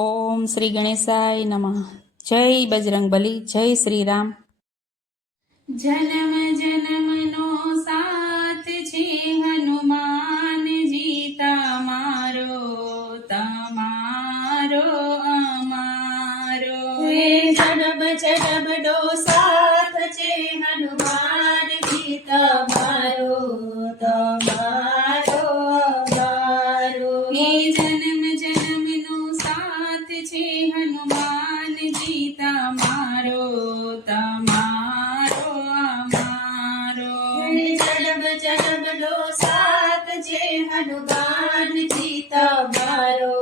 ઓમ શ્રી ગણેશાય નમઃ. જય બજરંગબલી, જય શ્રી રામ. જન્મ જન્મનો સાથ છે હનુમાનજી, તમારો તમારો અમારો. જન્મ જન્મનો સાથ છે હનુમાનજી, તમારો તમારો અમારો. જન્મ જન્મનો સાથ છે હનુમાનજી, તમારો તમારો અમારો. જન્મ જન્મનો સાથ છે હનુમાનજી, તમારો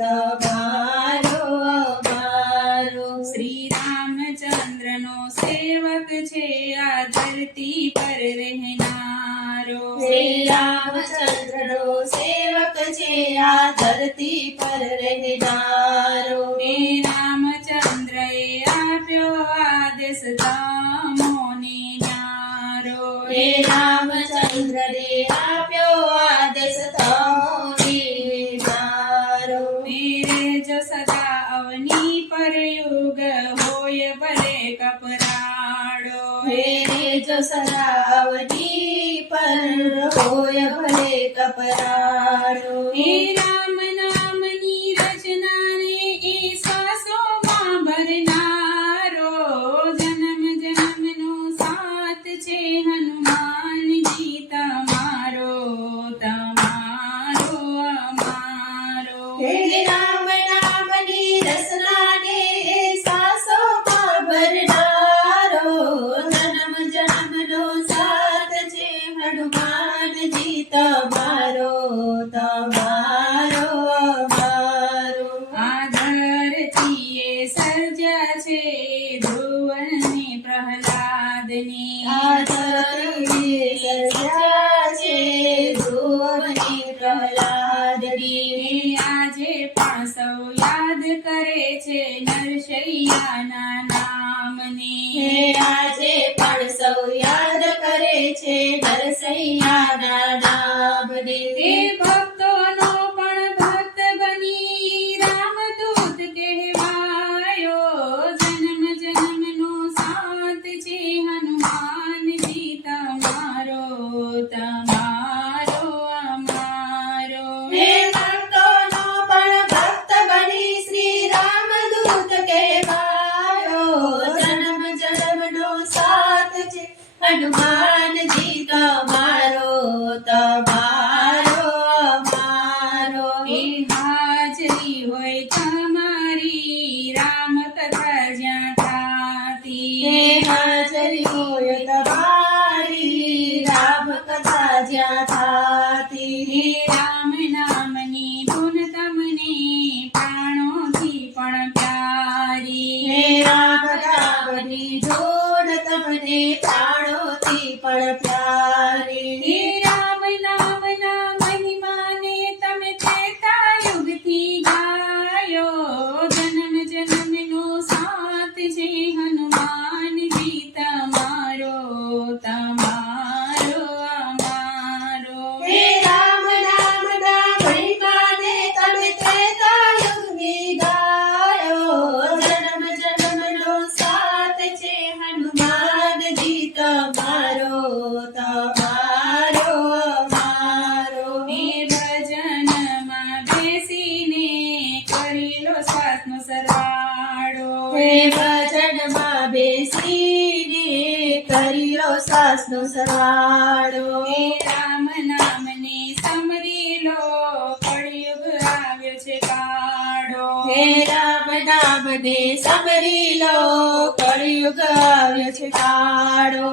તમારો અમારો. શ્રી રામચંદ્રનો સેવક છે આ ધરતી પર રહેનારો. શ્રી રામચંદ્રનો સેવક છે આ ધરતી પર રહેનારો. રામચંદ્રએ આપ્યો આદેશ તમોને ન્યારો. રામચંદ્રએ આપ્યો આદેશ તમોને ન્યારો. જો સદા અવની પર યુગ હોય ભલે કપરાડો. જો સદા અવની પર હોય ભલે કપરાડો. રામ નામની રચનાને એ શ્વાસોમાં ભરનારો. જન્મ જન્મનો સાથ છે હનુમાનજી, તમારો તમારો અમારો. રામ નામની રચનાને એ શ્વાસોમાં ભરનારો. જન્મ જન્મનો સાથ છે હનુમાનજી, તમારો તમારો અમારો. આ ધરતીએ સર્જ્યા છે ધ્રુવને પ્રહલાદને. આ ધરતીએ સર્જ્યા છે ધ્રુવને પ્રહલાદને. આજે પણ સૌ યાદ કરે છે નરસૈયાના નામને. આજે પણ સૌ યાદ કરે છે નરસૈયાના નામને. ભક્તોનો પણ ભક્ત બની રામદૂત કહેવાયો. જન્મ જન્મનો સાથ છે હનુમાનજી, તમારો તમારો અમારો. ભક્તોનો પણ ભક્ત બની શ્રી રામદૂત કહેવાયો. જન્મ જન્મનો સાથ છે હનુમાનજી, તમારો તમારો અમારો. હાજરી હોય તમારી રામ કથા જ્યાં થાતી. હાજરી હોય તમારી રામ કથા જ્યાં થાતી. રામ નામની ધૂન તમને પ્રાણોથી પણ પ્યારી. રામ નામની ધૂન તમને પ્રાણોથી પણ પ્યારી. રામ નામના મહિમાને તમે ત્રેતા યુગથી ગાયો. જન્મ જન્મનો સાથ છે હનુમાનજી, તમારો તમારો અમારો. રામ નામના મહિમાને તમે ત્રેતા યુગથી ગાયો. જન્મ જન્મનો સાથ છે હનુમાનજી, તમારો તમારો અમારો. ભજનમાં બેસીને કરી લો શ્વાસનો સરવાળો. ભજનમાં બેસીને કરી લો શ્વાસનો સરવાળો. રામ નામને સમરી લો કળિયુગ આવ્યો છે કાળો. રામ નામને સમરી લો કળિયુગ આવ્યો છે કાળો.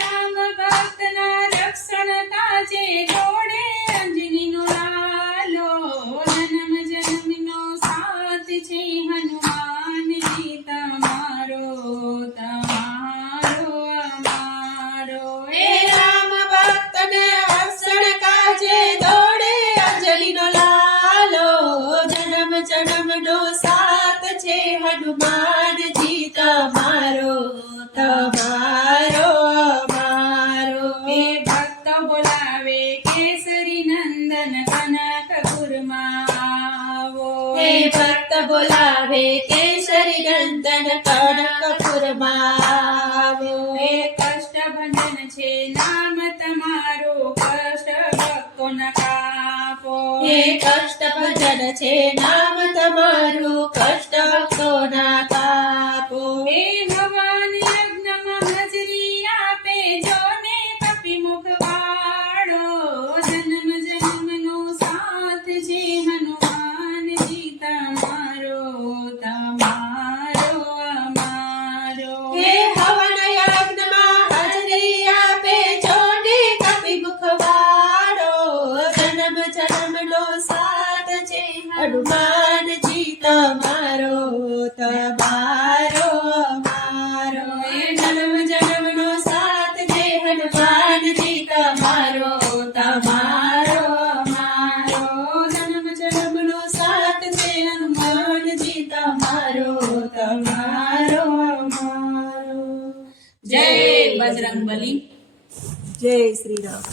રામ ભક્તના રક્ષણ કાજે દોડે અંજનીનો લાલો. જન્મ જન્મનો સાથ છે હનુમાનજી, તમારો તમારો અમારો. રામ ભક્તના રક્ષણ કાજે દોડે અંજનીનો લાલો. જન્મ જન્મનો સાથ છે હનુમાનજી, તમારો તમારો આવે કેસરી નંદન કનક પુરમાવો. હે કષ્ટ ભંજન છે નામ તમારું, કષ્ટ ભક્તોના કાપો. હે કષ્ટ ભજન છે નામ તમારું, કષ્ટ ભક્તોના કાપો. હે ભગવાન યજ્ઞમાં હાજરી આપે, જોને કપી મુખ વાળો. જન્મ જન્મનો સાથ છે હનુમાનજી તમારો, તમારો અમારો. હે હવન યજ્ઞમાં હાજરી આપે, જોને કપી મુખવાળો. જન્મ જન્મનો સાથ છે હનુમાનજી તમારો, તમારો અમારો. હે જન્મ જન્મનો સાથ છે હનુમાનજી તમારો, તમારો અમારો. જન્મ જન્મનો સાથ છે હનુમાનજી તમારો, તમારો અમારો. જય બજરંગ બલી. જય શ્રી રામ.